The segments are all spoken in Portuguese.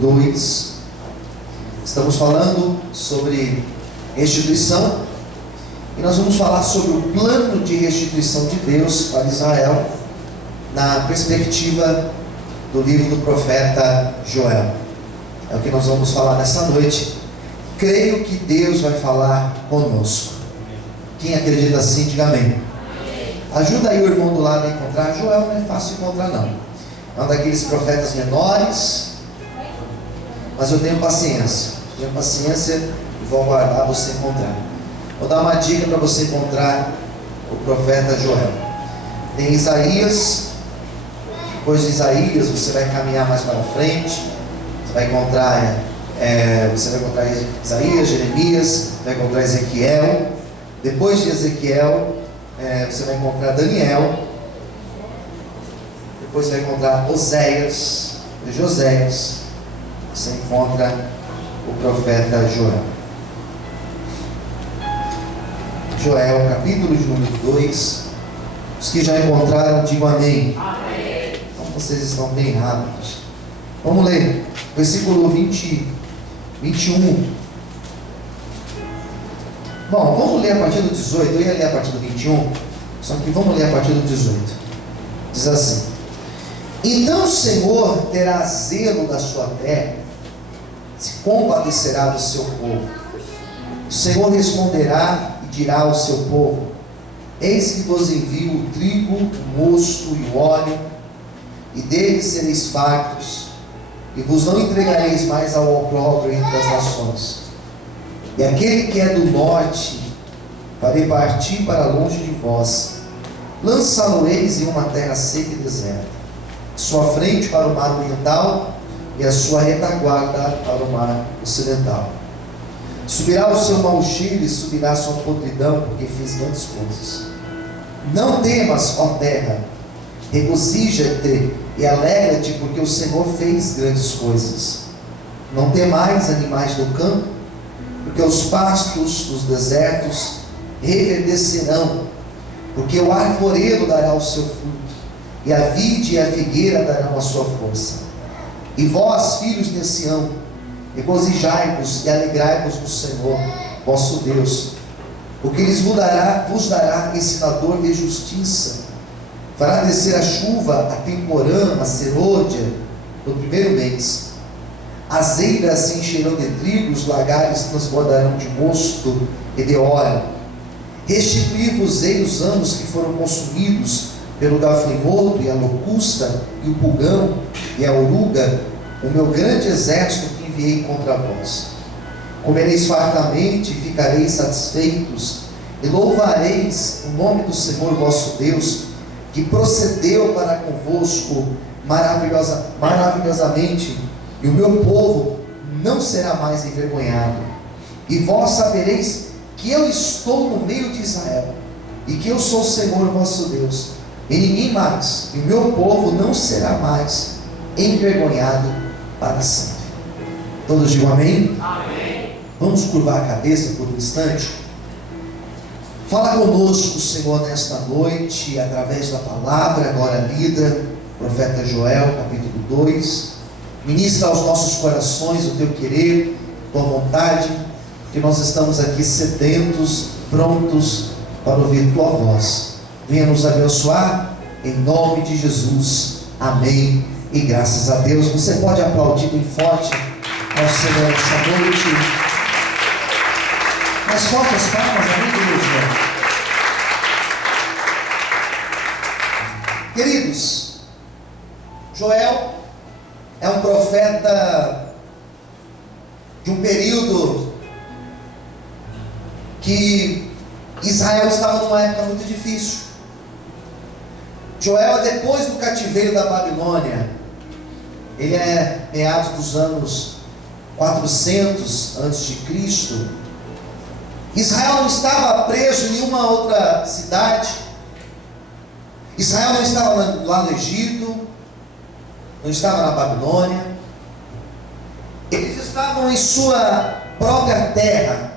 2. Estamos falando sobre restituição e nós vamos falar sobre o plano de restituição de Deus para Israel na perspectiva do livro do profeta Joel. É o que nós vamos falar nessa noite. Creio que Deus vai falar conosco. Quem acredita assim, diga amém. Ajuda aí o irmão do lado a encontrar. Joel não é fácil encontrar não. É um daqueles profetas menores, mas eu tenho paciência. Tenho paciência e vou aguardar você encontrar. Vou dar uma dica para você encontrar o profeta Joel. Tem Isaías. Depois de Isaías você vai caminhar mais para frente. Você vai encontrar Isaías, Jeremias, vai encontrar Ezequiel. Depois de Ezequiel, você vai encontrar Daniel. Depois você vai encontrar Oséias, Joséias. Você encontra o profeta Joel. Joel, capítulo de número 2. Os que já encontraram, digam amém. Amém. Então vocês estão bem rápidos. Vamos ler. Versículo 21. Bom, vamos ler a partir do 18. Eu ia ler a partir do 21, só que vamos ler a partir do 18. Diz assim: Então o Senhor terá zelo da sua terra, se compadecerá do seu povo. O Senhor responderá e dirá ao seu povo: Eis que vos envio o trigo, o mosto e o óleo, e deles sereis fartos, e vos não entregareis mais ao opróbrio entre as nações. E aquele que é do norte farei partir para longe de vós, lançá-lo-eis em uma terra seca e deserta, sua frente para o mar oriental e a sua retaguarda para o mar ocidental. Subirá o seu mau cheiro e subirá a sua podridão, porque fez grandes coisas. Não temas, ó terra, regozija-te e alegra-te, porque o Senhor fez grandes coisas. Não temais, animais do campo, porque os pastos dos desertos reverdecerão, porque o arvoredo dará o seu fruto, e a vide e a figueira darão a sua força. E vós, filhos de Sião, regozijai-vos e alegrai-vos no Senhor, vosso Deus, porque Ele vos dará ensinador de justiça, fará descer a chuva, a temporã, a serôdia, no primeiro mês. As eiras se encherão de trigo, os lagares transbordarão de mosto e de óleo. Restituí-vos-ei os anos que foram consumidos pelo gafanhoto e a locusta e o pulgão e a oruga, o meu grande exército que enviei contra vós. Comereis fartamente e ficareis satisfeitos, e louvareis o nome do Senhor vosso Deus, que procedeu para convosco maravilhosamente, e o meu povo não será mais envergonhado. E vós sabereis que eu estou no meio de Israel, e que eu sou o Senhor vosso Deus, e ninguém mais, e o meu povo não será mais envergonhado para sempre. Todos digam amém? Amém. Vamos curvar a cabeça por um instante. Fala conosco, Senhor, nesta noite, através da palavra agora lida, profeta Joel, capítulo 2. Ministra aos nossos corações o teu querer, tua vontade, que nós estamos aqui sedentos, prontos para ouvir tua voz. Venha nos abençoar, em nome de Jesus. Amém. E graças a Deus. Você pode aplaudir bem forte ao Senhor essa noite. Mais forte as palmas, amém, igreja? Queridos, Joel é um profeta de um período que Israel estava numa época muito difícil. Joel é depois do cativeiro da Babilônia. Ele é meados dos anos 400 a.C. Israel não estava preso em nenhuma outra cidade. Israel não estava lá no Egito, não estava na Babilônia. Eles estavam em sua própria terra.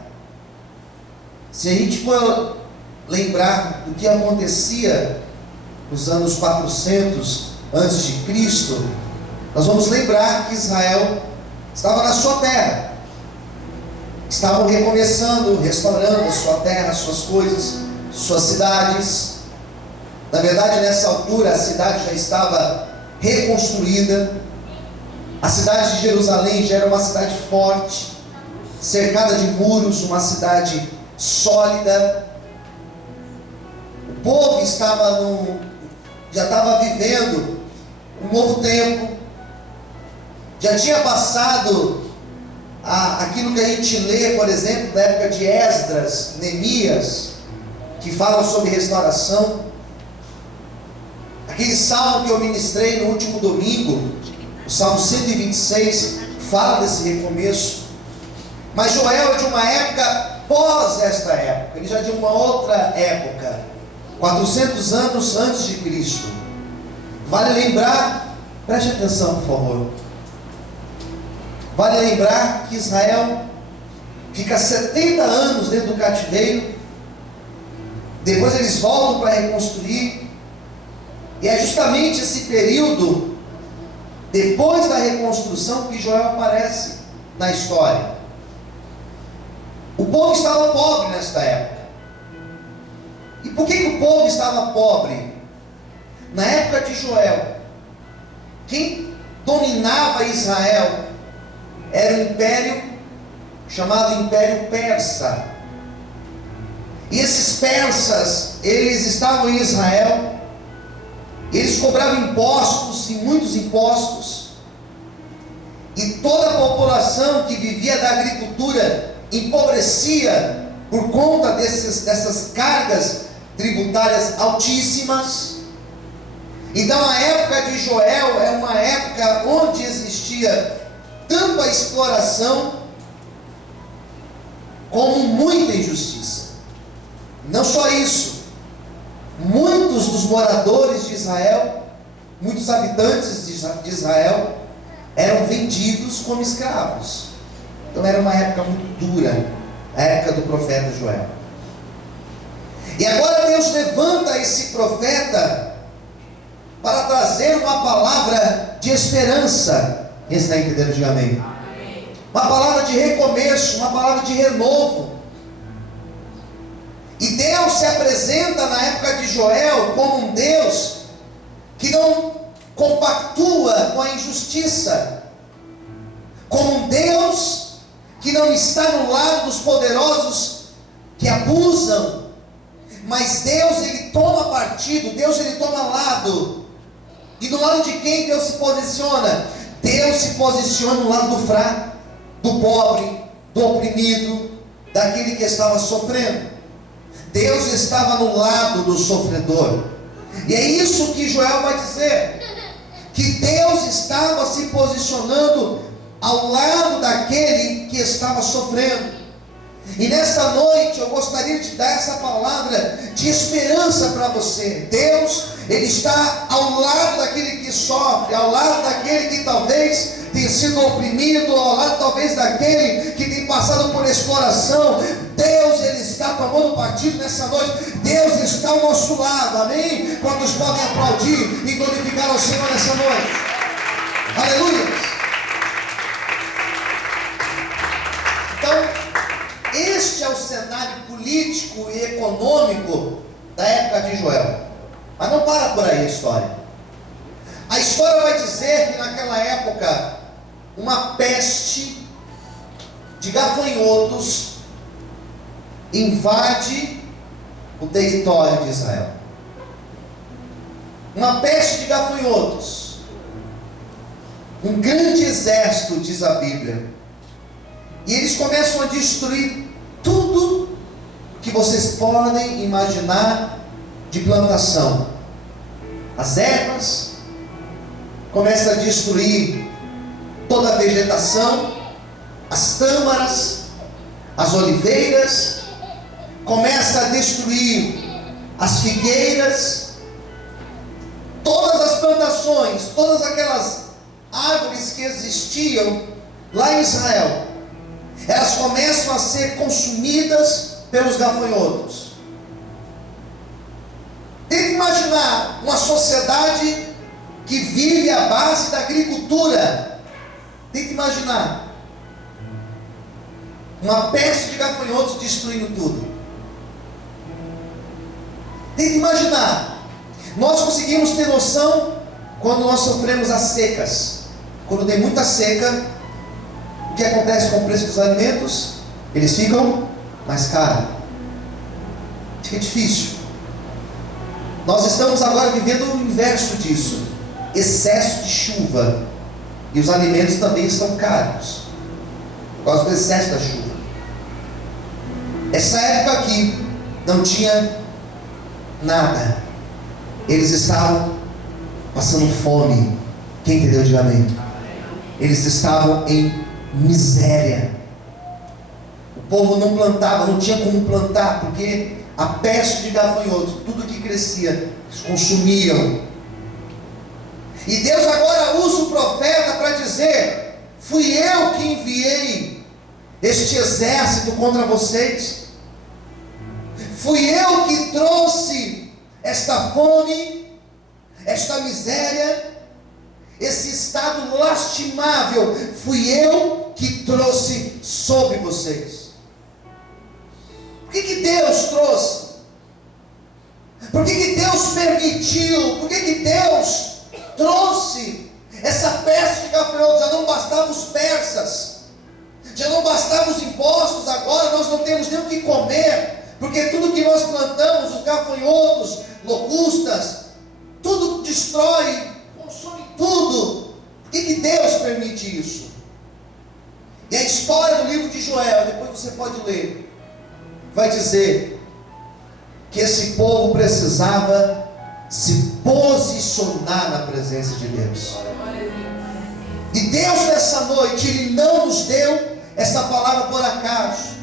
Se a gente for lembrar do que acontecia nos anos 400 a.C., nós vamos lembrar que Israel estava na sua terra. Estavam recomeçando, restaurando a sua terra, as suas coisas, suas cidades. Na verdade, nessa altura, a cidade já estava reconstruída. A cidade de Jerusalém já era uma cidade forte, cercada de muros, uma cidade sólida. O povo já estava vivendo um novo tempo. Já tinha passado aquilo que a gente lê, por exemplo, da época de Esdras, Neemias, que falam sobre restauração. Aquele salmo que eu ministrei no último domingo, o Salmo 126, fala desse recomeço. Mas Joel é de uma época pós esta época, ele já é de uma outra época, 400 anos antes de Cristo. Vale lembrar, preste atenção por favor, vale lembrar que Israel fica 70 anos dentro do cativeiro, depois eles voltam para reconstruir, e é justamente esse período, depois da reconstrução, que Joel aparece na história. O povo estava pobre nesta época. E por que o povo estava pobre? Na época de Joel, quem dominava Israel era o império chamado Império Persa. E esses persas, eles estavam em Israel, eles cobravam impostos, e muitos impostos, e toda a população que vivia da agricultura empobrecia por conta dessas cargas tributárias altíssimas. Então a época de Joel é uma época onde existia tanto a exploração como muita injustiça. Não só isso, muitos dos moradores de Israel, muitos habitantes de Israel eram vendidos como escravos. Então era uma época muito dura, a época do profeta Joel. E agora Deus levanta esse profeta para trazer uma palavra de esperança. Quem está entendendo, diga amém. Uma palavra de recomeço, uma palavra de renovo. E Deus se apresenta na época de Joel como um Deus que não compactua com a injustiça, como um Deus que não está no lado dos poderosos que abusam, mas Deus, ele toma partido, Deus, ele toma lado. E do lado de quem Deus se posiciona? Deus se posiciona no lado do fraco, do pobre, do oprimido, daquele que estava sofrendo. Deus estava no lado do sofredor. E é isso que Joel vai dizer, que Deus estava se posicionando ao lado daquele que estava sofrendo. E nesta noite eu gostaria de dar essa palavra de esperança para você. Deus, ele está ao lado daquele que sofre, ao lado daquele que talvez tenha sido oprimido, ao lado talvez daquele que tem passado por exploração. Deus, ele está tomando partido nessa noite. Deus está ao nosso lado, amém? Quantos podem aplaudir e glorificar ao Senhor nessa noite? Aleluia! Então, este é o cenário político e econômico da época de Joel. Mas não para por aí a história. A história vai dizer que naquela época uma peste de gafanhotos invade o território de Israel. Uma peste de gafanhotos. Um grande exército, diz a Bíblia. E eles começam a destruir tudo que vocês podem imaginar de plantação. As ervas, começa a destruir toda a vegetação, as tâmaras, as oliveiras, começa a destruir as figueiras, todas as plantações, todas aquelas árvores que existiam lá em Israel, elas começam a ser consumidas pelos gafanhotos. Tente imaginar uma sociedade que vive à base da agricultura, Tenta imaginar uma peste de gafanhotos destruindo tudo. Tenta imaginar. Nós conseguimos ter noção quando nós sofremos as secas. Quando tem muita seca, o que acontece com o preço dos alimentos? Eles ficam mais caros. Fica difícil. Nós estamos agora vivendo o inverso disso. Excesso de chuva. E os alimentos também estão caros, por causa do excesso da chuva. Essa época aqui não tinha nada. Eles estavam passando fome. Quem entendeu, diga amém. Eles estavam em miséria. O povo não plantava, não tinha como plantar, porque a peste de gafanhotos, tudo que crescia, eles consumiam. E Deus agora usa o profeta para dizer: fui eu que enviei este exército contra vocês. Fui eu que trouxe esta fome, esta miséria, esse estado lastimável. Fui eu que trouxe sobre vocês. Por que Deus trouxe? Por que Deus permitiu? Por que Deus trouxe essa peste de gafanhotos? Já não bastavam os persas, já não bastavam os impostos, agora nós não temos nem o que comer, porque tudo que nós plantamos, os gafanhotos, locustas, tudo destrói, consome tudo. Por que Deus permite isso? E a história do livro de Joel, depois você pode ler, vai dizer que esse povo precisava se posicionar na presença de Deus. E Deus nessa noite, Ele não nos deu essa palavra por acaso.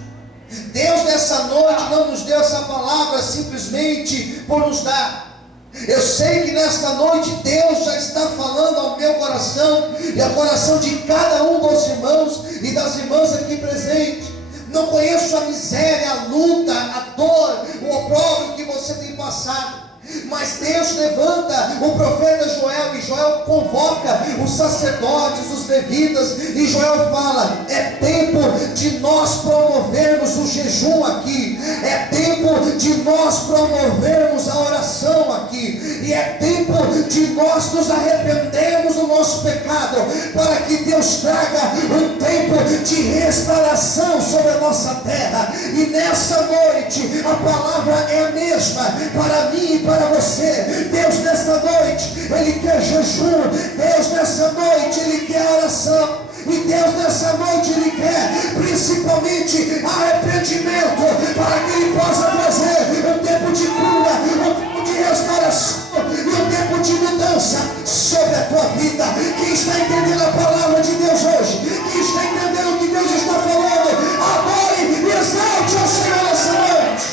Deus nessa noite não nos deu essa palavra simplesmente por nos dar. Eu sei que nesta noite Deus já está falando ao meu coração e ao coração de cada um dos irmãos e das irmãs aqui presentes. Não conheço a miséria, a luta, a dor, o opróbrio que você tem passado, mas Deus levanta o profeta Joel, e Joel convoca os sacerdotes, os levitas, e Joel fala: é tempo de nós promovermos o jejum aqui, é tempo de nós promovermos a oração aqui, e é tempo de nós nos arrependermos do nosso pecado, para que Deus traga um tempo de restauração sobre a nossa terra. E nessa noite a palavra é a mesma para mim e para você. Deus nessa noite, Ele quer jejum. Deus nessa noite, Ele quer oração. E Deus nessa noite, Ele quer principalmente arrependimento, para que Ele possa trazer um tempo de cura, um tempo de restauração e um tempo de mudança sobre a tua vida. Quem está entendendo a palavra de Deus hoje? Quem está entendendo o que Deus está falando? Adore e exalte ao Senhor nessa noite.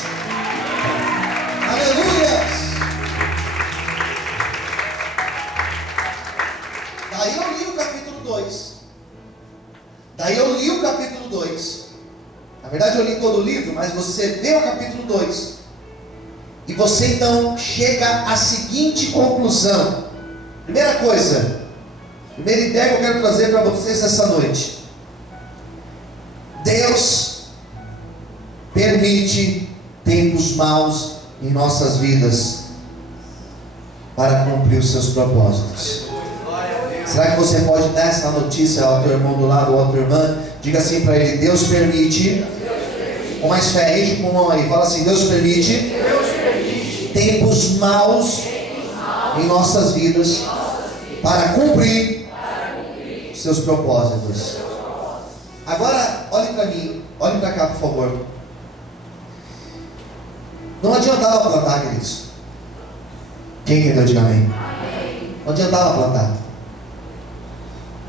Aleluia. Daí eu li o capítulo 2. Na verdade eu li todo o livro, mas você vê o capítulo 2. E você então chega à seguinte conclusão. Primeira coisa, primeira ideia que eu quero trazer para vocês essa noite: Deus permite tempos maus em nossas vidas para cumprir os seus propósitos. Será que você pode dar essa notícia ao teu irmão do lado ou à tua irmã? Diga assim para ele: Deus permite. Com mais fé, enche o pulmão aí. Fala assim: Deus permite tempos maus em nossas vidas para cumprir os seus propósitos. Agora, olhe para mim, olhe para cá, por favor. Não adiantava plantar, queridos. Quem entendeu, diga amém. Não adiantava plantar.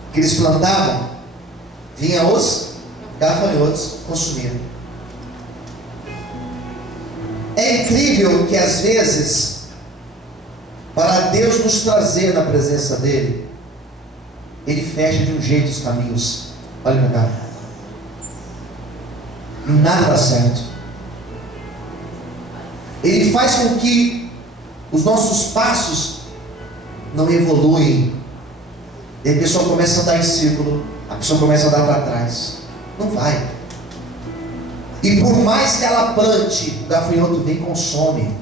O que eles plantavam, vinha os gafanhotos consumindo. É incrível que às vezes, para Deus nos trazer na presença dEle, Ele fecha de um jeito os caminhos. Olha para cá. E nada dá certo. Ele faz com que os nossos passos não evoluem. E a pessoa começa a andar em círculo, a pessoa começa a dar para trás. Não vai. E por mais que ela plante, o gafanhoto vem e consome.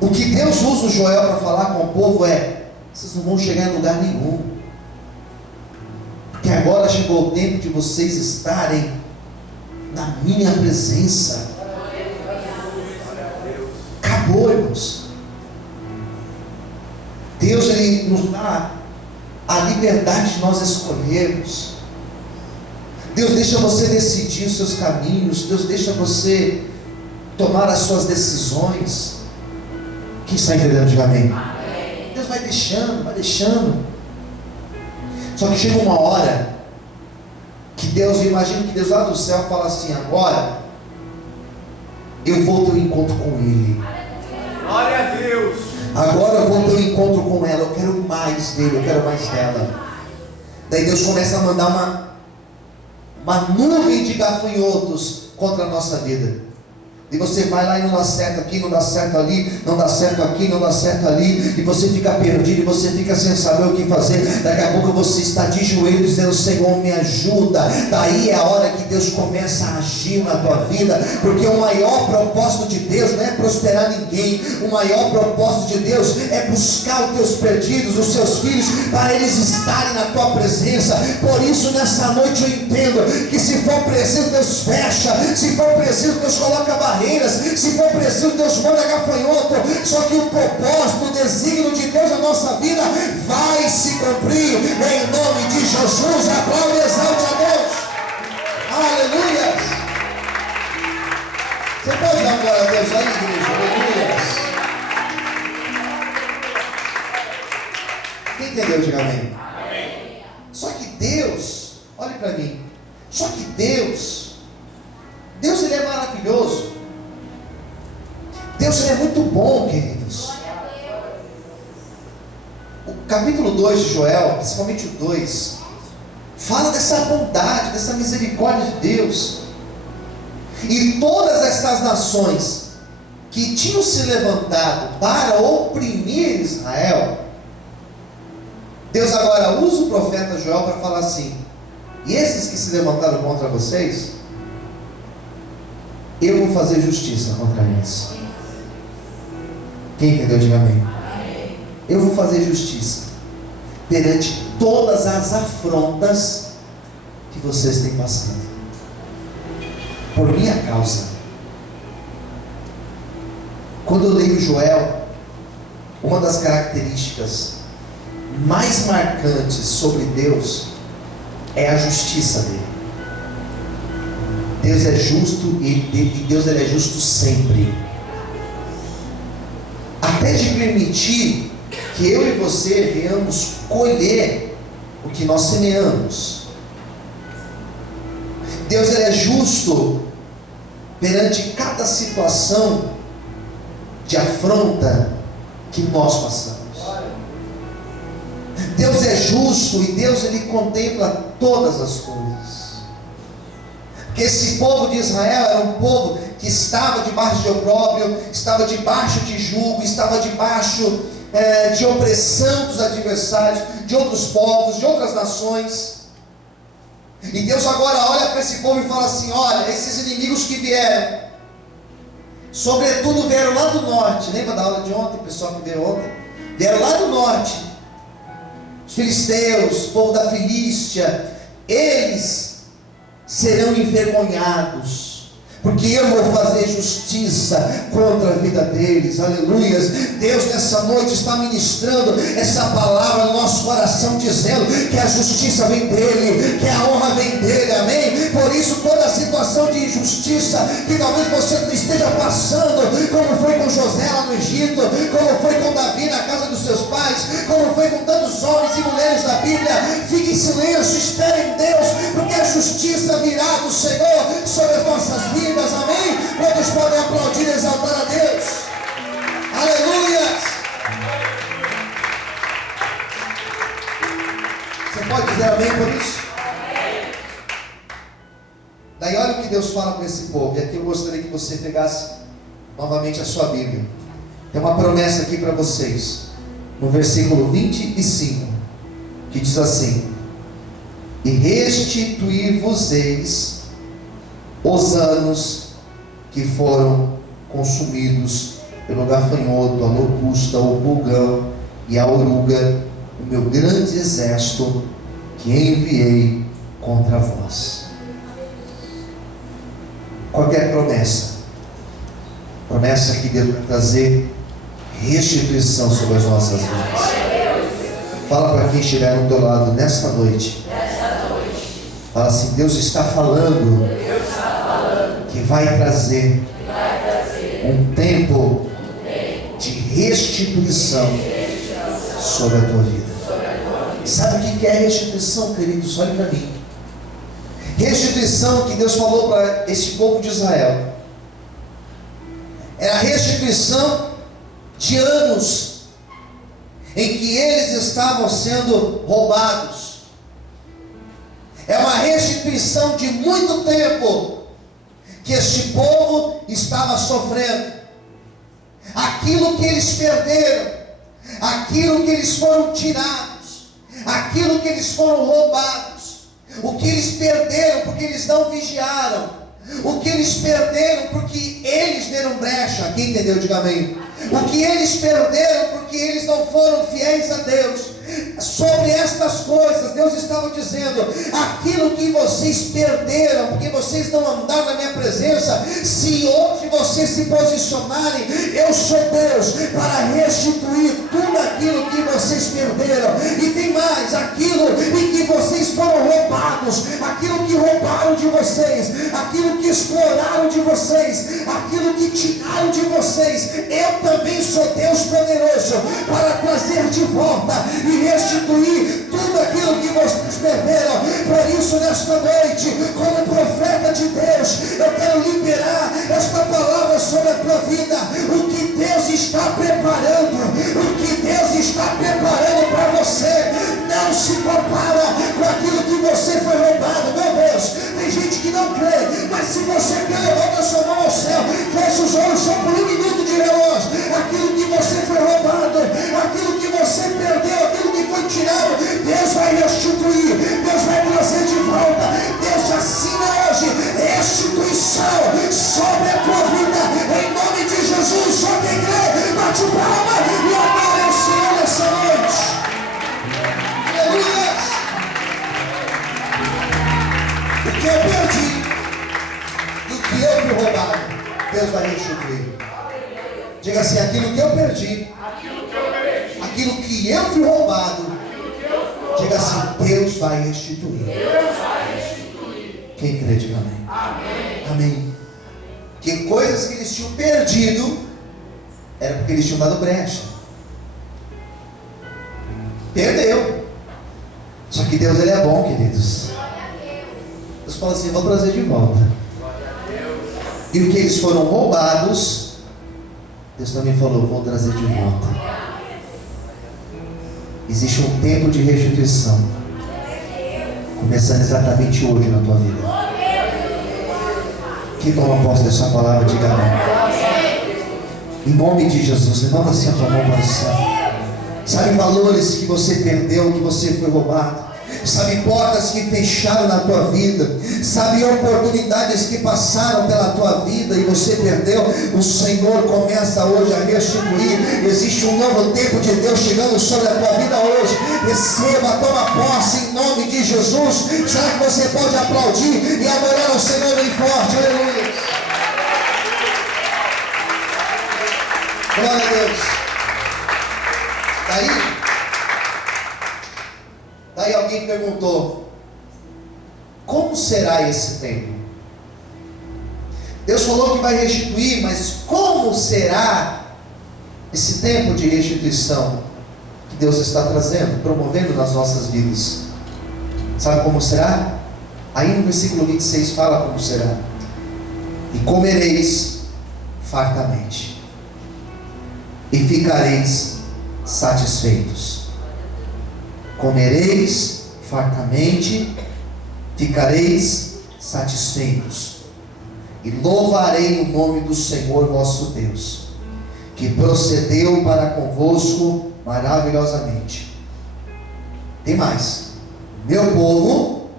O que Deus usa o Joel para falar com o povo é: vocês não vão chegar em lugar nenhum, porque agora chegou o tempo de vocês estarem na minha presença. Acabou, irmãos. Deus, Ele nos dá a liberdade de nós escolhermos. Deus deixa você decidir os seus caminhos. Deus deixa você tomar as suas decisões. Quem está entendendo? Diga amém. Deus vai deixando, vai deixando. Só que chega uma hora que Deus, eu imagino que Deus lá do céu fala assim: agora eu vou ter um encontro com Ele. Glória a Deus. Agora eu vou ter um encontro com ela. Eu quero mais dele, eu quero mais dela. Daí Deus começa a mandar uma nuvem de gafanhotos contra a nossa vida. E você vai lá e não dá certo aqui, não dá certo ali, não dá certo aqui, não dá certo ali, e você fica perdido, e você fica sem saber o que fazer. Daqui a pouco você está de joelhos dizendo: Senhor, me ajuda. Daí é a hora que Deus começa a agir na tua vida, porque o maior propósito de Deus não é prosperar ninguém. O maior propósito de Deus é buscar os teus perdidos, os seus filhos, para eles estarem na tua presença. Por isso nessa noite eu entendo que se for preciso, Deus fecha, se for preciso, Deus coloca barreiras, se for preciso, Deus manda gafanhoto. Só que o propósito, o desígnio de Deus na nossa vida vai se cumprir em nome de Jesus. Aplaude e exalte a Deus. Aleluia. Você pode dar glória a Deus aí, igreja? Aleluia. Quem entendeu? Diga amém. Só que Deus, olhe para mim, só que Deus Ele é maravilhoso. Deus, Ele é muito bom, queridos. O capítulo 2 de Joel, principalmente o 2, fala dessa bondade, dessa misericórdia de Deus. E todas essas nações que tinham se levantado para oprimir Israel, Deus agora usa o profeta Joel para falar assim: e esses que se levantaram contra vocês, eu vou fazer justiça contra eles. Quem entendeu? Diga amém. Eu vou fazer justiça perante todas as afrontas que vocês têm passado por minha causa. Quando eu leio Joel, uma das características mais marcantes sobre Deus é a justiça dele. Deus é justo e Deus ele é justo sempre. Até de permitir que eu e você venhamos colher o que nós semeamos. Deus ele é justo perante cada situação de afronta que nós passamos. Deus é justo e Deus ele contempla todas as coisas. Porque esse povo de Israel era um povo que estava debaixo de opróbrio, estava debaixo de jugo, estava debaixo de opressão dos adversários, de outros povos, de outras nações. E Deus agora olha para esse povo e fala assim: olha, esses inimigos que vieram, sobretudo vieram lá do norte. Lembra da aula de ontem, o pessoal que veio ontem? Vieram lá do norte, os filisteus, o povo da Filístia. Eles serão envergonhados, porque eu vou fazer justiça contra a vida deles. Aleluias. Deus nessa noite está ministrando essa palavra no nosso coração, dizendo que a justiça vem dele, que a honra vem dele, amém? Por isso toda a situação de injustiça que talvez você esteja passando, como foi com José lá no Egito, como foi com Davi na casa dos seus pais, como foi com tantos homens e mulheres da Bíblia, fique em silêncio, espere em Deus, porque a justiça virá do Senhor sobre as nossas vidas. Amém? Quantos podem aplaudir e exaltar a Deus? Aleluia! Você pode dizer amém por isso? Daí olha o que Deus fala para esse povo. E aqui eu gostaria que você pegasse novamente a sua Bíblia. Tem uma promessa aqui para vocês, no versículo 25, que diz assim: e restituir-vos-eis os anos que foram consumidos pelo gafanhoto, a locusta, o pulgão e a oruga, o meu grande exército que enviei contra vós. Qualquer promessa que Deus vai trazer restituição sobre as nossas vidas. Fala para quem estiver do teu lado nesta noite. Fala assim: Deus está falando que vai trazer um tempo de restituição sobre a tua vida. Sabe o que é restituição, queridos? Olha para mim. Restituição que Deus falou para esse povo de Israel era a restituição de anos em que eles estavam sendo roubados. É uma restituição de muito tempo que este povo estava sofrendo. Aquilo que eles perderam, aquilo que eles foram tirados, aquilo que eles foram roubados, o que eles perderam porque eles não vigiaram, o que eles perderam porque eles deram brecha. Quem entendeu, diga amém. O que eles perderam porque eles não foram fiéis a Deus. Sobre estas coisas, Deus estava dizendo: aquilo que vocês perderam, porque vocês não andaram na minha presença, se hoje vocês se posicionarem, eu sou Deus para restituir tudo aquilo que vocês perderam. E tem mais, aquilo em que vocês foram roubados, aquilo que roubaram de vocês, aquilo que exploraram de vocês, aquilo que tiraram de vocês, eu também sou Deus poderoso para trazer de volta e restituir tudo aquilo que vocês perderam. Por isso, nesta noite, como profeta de Deus, eu quero liberar esta palavra sobre a tua vida. O que Deus está preparando, o que Deus está preparando para você, não se compara com aquilo que você foi roubado. Meu Deus, tem gente que não crê, mas se você quer, levanta sua mão ao céu, fecha os olhos só por 1 minuto de relógio. Aquilo que você foi roubado, aquilo que você perdeu, aquilo que foi tirado, Deus vai restituir, Deus vai trazer de volta. Deus assina hoje restituição sobre a tua vida, em nome de Jesus. Só quem crê, bate palma e adora o Senhor nessa noite. Aleluia! O que eu perdi e o que eu fui roubado, Deus vai restituir. Diga assim: aquilo que eu perdi, aquilo que eu fui roubado, diga assim: Deus vai restituir. Quem crê, diga amém. Amém. Que coisas que eles tinham perdido era porque eles tinham dado brecha. Perdeu. Só que Deus, Ele é bom, queridos. Deus fala assim: vou trazer de volta. E o que eles foram roubados, Deus também falou: vou trazer de volta. Existe um tempo de restituição, começando exatamente hoje na tua vida. Quem toma posse dessa palavra, diga amém. Em nome de Jesus, levanta assim a tua mão para o céu. Sabe valores que você perdeu, que você foi roubado? Sabe portas que fecharam na tua vida? Sabe oportunidades que passaram pela tua vida e você perdeu? O Senhor começa hoje a restituir. Existe um novo tempo de Deus chegando sobre a tua vida hoje. Receba, toma posse em nome de Jesus. Será que você pode aplaudir e adorar o Senhor bem forte? Aleluia. Glória a Deus. Daí alguém perguntou: como será esse tempo? Deus falou que vai restituir, mas como será esse tempo de restituição que Deus está trazendo, promovendo nas nossas vidas? Sabe como será? Aí no versículo 26 fala como será: e comereis fartamente, e ficareis satisfeitos. Comereis fartamente, ficareis satisfeitos, e louvarei o nome do Senhor vosso Deus, que procedeu para convosco maravilhosamente. Tem mais: meu povo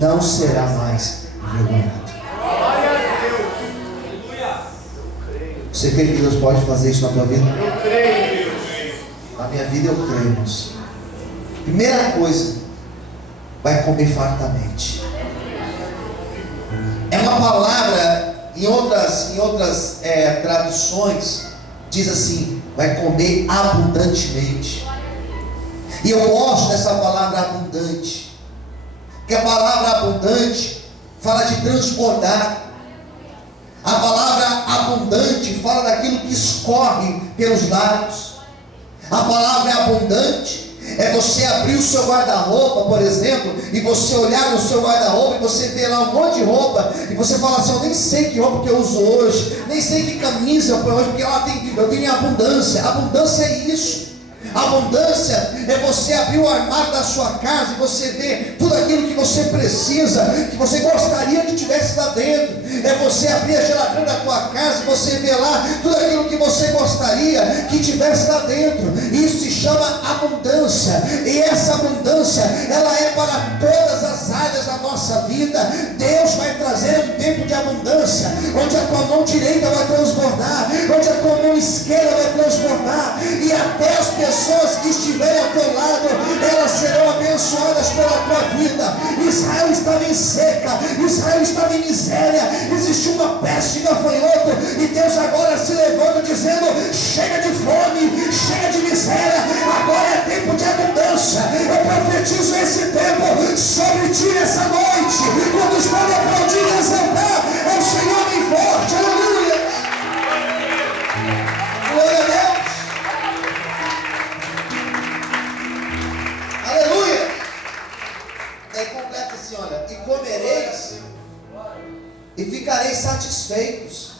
não será mais envergonhado. Glória a Deus. Aleluia. Você crê que Deus pode fazer isso na tua vida? Eu creio, Deus. Na minha vida eu creio, irmãos. Primeira coisa, vai comer fartamente. É uma palavra, em outras traduções, diz assim, vai comer abundantemente. E eu gosto dessa palavra abundante, porque a palavra abundante fala de transbordar. A palavra abundante fala daquilo que escorre pelos lábios. A palavra abundante é você abrir o seu guarda-roupa, por exemplo, e você olhar no seu guarda-roupa e você vê lá um monte de roupa, e você fala assim, eu nem sei que roupa que eu uso hoje, nem sei que camisa eu ponho hoje, porque eu tenho abundância. Abundância é isso. Abundância é você abrir o armário da sua casa e você ver tudo aquilo que você precisa, que você gostaria que tivesse lá dentro. É você abrir a geladeira da tua casa e você ver lá tudo aquilo que você gostaria que tivesse lá dentro. Isso se chama abundância. E essa abundância, ela é para todas as áreas da nossa vida. Deus vai trazer um tempo de abundância, onde a tua mão direita vai transbordar, onde a tua mão esquerda vai transbordar, e até as pessoas que estiverem ao teu lado, elas serão abençoadas pela tua vida. Israel estava em seca, Israel estava em miséria, existia uma peste de gafanhoto, e Deus agora se levanta dizendo, chega de fome, chega de miséria, agora é tempo de abundância. Eu profetizo esse tempo sobre ti nessa noite. Quando pode aplaudir e exaltar, é o Senhor bem forte, aleluia. Glória a Deus. Aleluia. Daí completa assim, olha, e comereis e ficareis satisfeitos.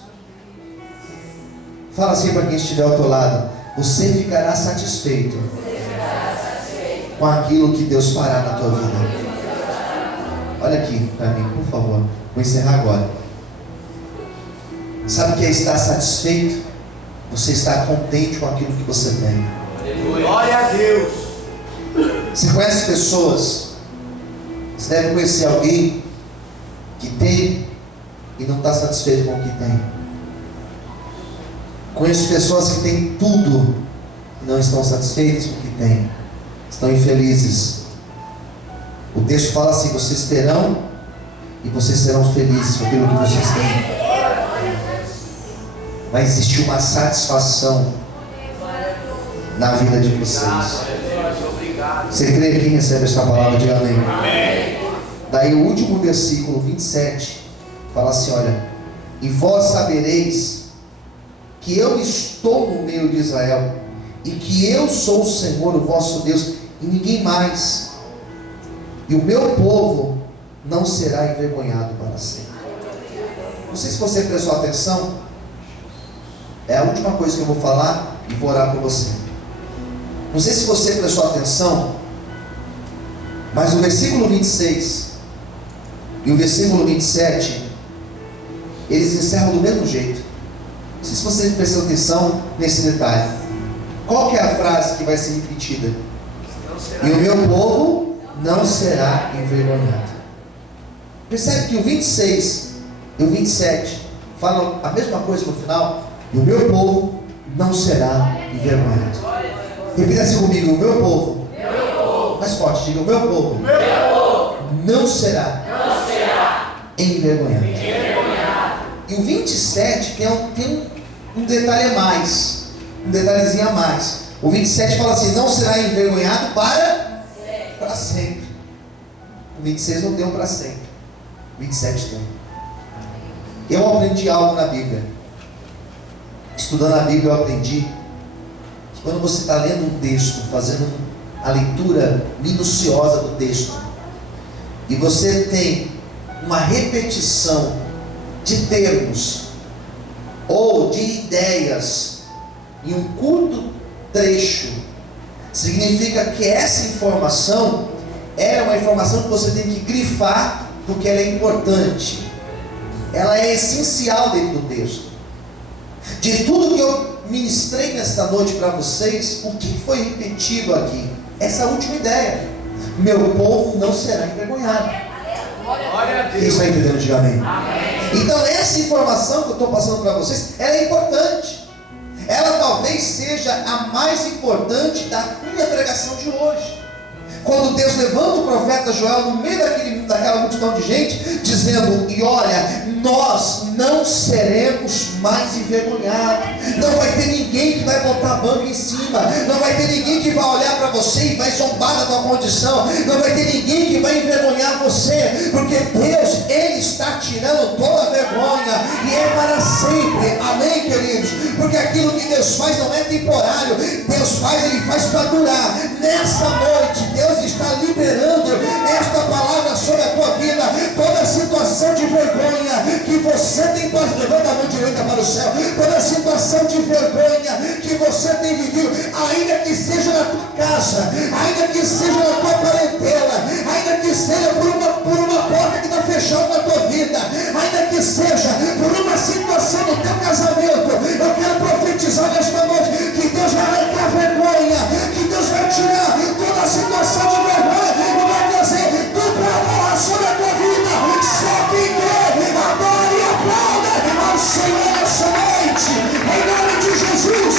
Fala assim para quem estiver ao teu lado, você ficará satisfeito com aquilo que Deus fará na tua vida. Olha aqui para mim, por favor. Vou encerrar agora. Sabe o que é estar satisfeito? Você está contente com aquilo que você tem. Glória a Deus. Você conhece pessoas, você deve conhecer alguém que tem e não está satisfeito com o que tem. Conheço pessoas que têm tudo e não estão satisfeitas com o que têm, estão infelizes. O texto fala assim, vocês terão e vocês serão felizes com aquilo que vocês têm. Vai existir uma satisfação na vida de vocês. Você crê que recebe essa palavra? Diga amém. Daí o último versículo 27 fala assim, olha, e vós sabereis que eu estou no meio de Israel, e que eu sou o Senhor, o vosso Deus, e ninguém mais, e o meu povo não será envergonhado para sempre. Não sei se você prestou atenção, é a última coisa que eu vou falar e vou orar por você. Não sei se você prestou atenção, mas o versículo 26 e o versículo 27, eles encerram do mesmo jeito. Não sei se você prestou atenção nesse detalhe. Qual que é a frase que vai ser repetida? E o meu povo não será envergonhado. Percebe que o 26 e o 27 falam a mesma coisa no final. E o meu povo não será envergonhado. Repita assim comigo, o meu povo. Mais forte, diga, o meu povo não será envergonhado. E o 27 tem um detalhe a mais, um detalhezinho a mais. O 27 fala assim, não será envergonhado para sempre. O 26 não deu para sempre, o 27 tem. Eu aprendi algo na Bíblia. Estudando a Bíblia eu aprendi que quando você está lendo um texto, fazendo a leitura minuciosa do texto, e você tem uma repetição de termos ou de ideias em um curto trecho, significa que essa informação é uma informação que você tem que grifar, porque ela é importante, ela é essencial dentro do texto. De tudo que eu ministrei nesta noite para vocês, o que foi repetido aqui? Essa última ideia: meu povo não será envergonhado. Quem está entendendo, diga amém. Então essa informação que eu estou passando para vocês, ela é importante. Ela talvez seja a mais importante da minha pregação de hoje. Quando Deus levanta o profeta Joel no meio daquela multidão de gente, dizendo: e olha, nós não seremos mais envergonhados. Não vai ter ninguém que vai botar a banca em cima. Não vai ter ninguém que vai olhar para você e vai zombar da tua condição. Não vai ter ninguém que vai envergonhar você. Porque Deus, Ele está tirando toda a vergonha. E é para sempre. Amém, queridos? Porque aquilo que Deus faz não é temporário. Deus faz, Ele faz para durar. Nessa noite, Deus está liberando esta palavra sobre a tua vida. Toda situação de vergonha que você tem passado, levanta a mão direita para o céu. Toda situação de vergonha que você tem vivido, ainda que seja na tua casa, ainda que seja na tua parentela, ainda que seja por uma porta que está fechada na tua vida, ainda que seja por uma situação do teu casamento, eu quero profetizar nesta noite que Deus vai arrancar a vergonha, que Deus vai tirar toda a situação de vergonha e vai trazer dupla honra sobre a tua vida. Só quem crê, adora e aplauda ao Senhor nessa noite, em nome de Jesus.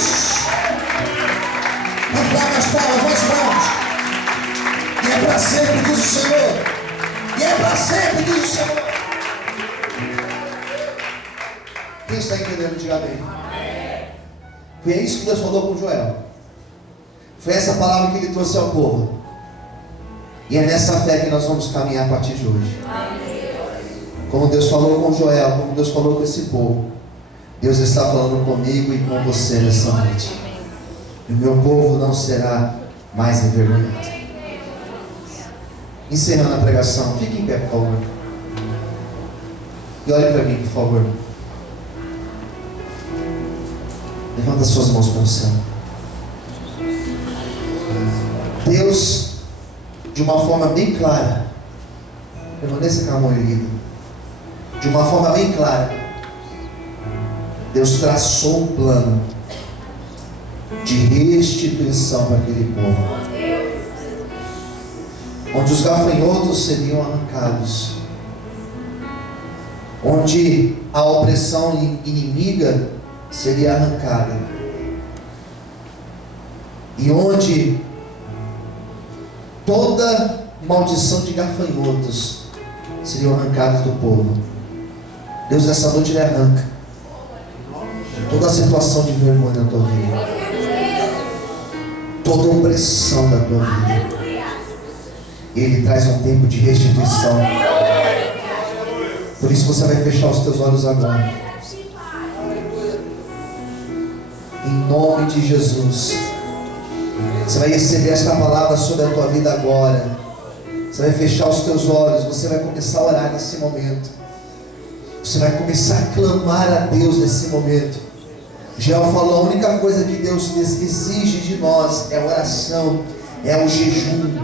Aplauda as palmas, mais forte. E é para sempre, diz o Senhor. E é para sempre, diz o Senhor. Quem está entendendo, diga amém. Foi isso que Deus falou com Joel. Foi essa palavra que Ele trouxe ao povo. E é nessa fé que nós vamos caminhar a partir de hoje. Como Deus falou com Joel, como Deus falou com esse povo, Deus está falando comigo e com você nessa noite. E o meu povo não será mais envergonhado. Encerrando a pregação, fique em pé, por favor. E olhe para mim, por favor. Levanta suas mãos para o céu. Deus, de uma forma bem clara, permaneça com a mão erguida. De uma forma bem clara, Deus traçou um plano de restituição para aquele povo, onde os gafanhotos seriam arrancados, onde a opressão inimiga seria arrancada, e onde toda maldição de gafanhotos seriam arrancadas do povo. Deus, nessa noite Ele arranca toda a situação de vergonha da tua vida, toda a opressão da tua vida. Ele traz um tempo de restituição. Por isso você vai fechar os teus olhos agora, em nome de Jesus. Você vai receber esta palavra sobre a tua vida agora. Você vai fechar os teus olhos. Você vai começar a orar nesse momento. Você vai começar a clamar a Deus nesse momento. Joel falou: a única coisa que Deus exige de nós é a oração, é o jejum.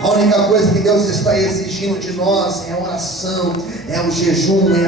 A única coisa que Deus está exigindo de nós é a oração, é o jejum, é a